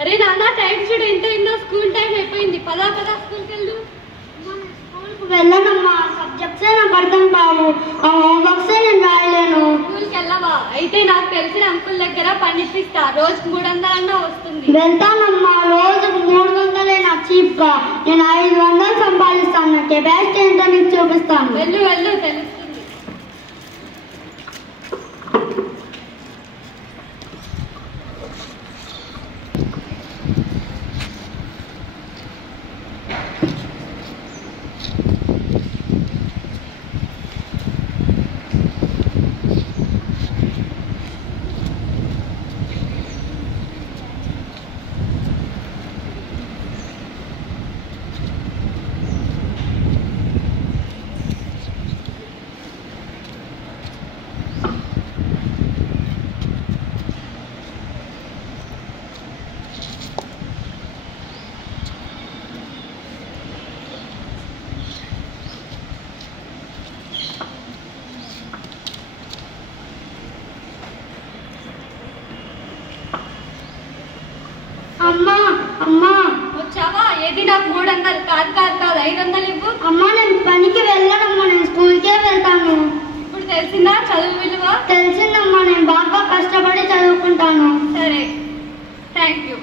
అరే నాన్న టైం చూడు ఎంత అయిందో స్కూల్ టైం అయిపోయింది పదా స్కూల్కి వెళ్ళు స్కూల్కి వెళ్ళనమ్మా సబ్జెక్ట్సే నాకు అర్థం కావు హోంవర్క్సే నేను రాయలేను స్కూల్కి వెళ్ళవా అయితే నాకు తెలిసిన అంకుల్ దగ్గర పనిపిస్తా రోజుకు 300 అన్నా వస్తుంది వెళ్తానమ్మా రోజుకు 300 నాకు చీప్గా నేను 500 సంపాదిస్తాను నా కెపాసిటీ ఏంటో నీకు చూపిస్తాను వెళ్ళు తెలుస్తుంది అమ్మా వచ్చావా ఏది నాకు 300 కాదు 500 ఇవ్వు అమ్మా నేను పనికి వెళ్ళనమ్మా నేను స్కూల్కే వెళ్తాను ఇప్పుడు తెలిసిందా చదువు విలువ తెలిసిందమ్మా నేను బాగా కష్టపడి చదువుకుంటాను సరే థ్యాంక్ యూ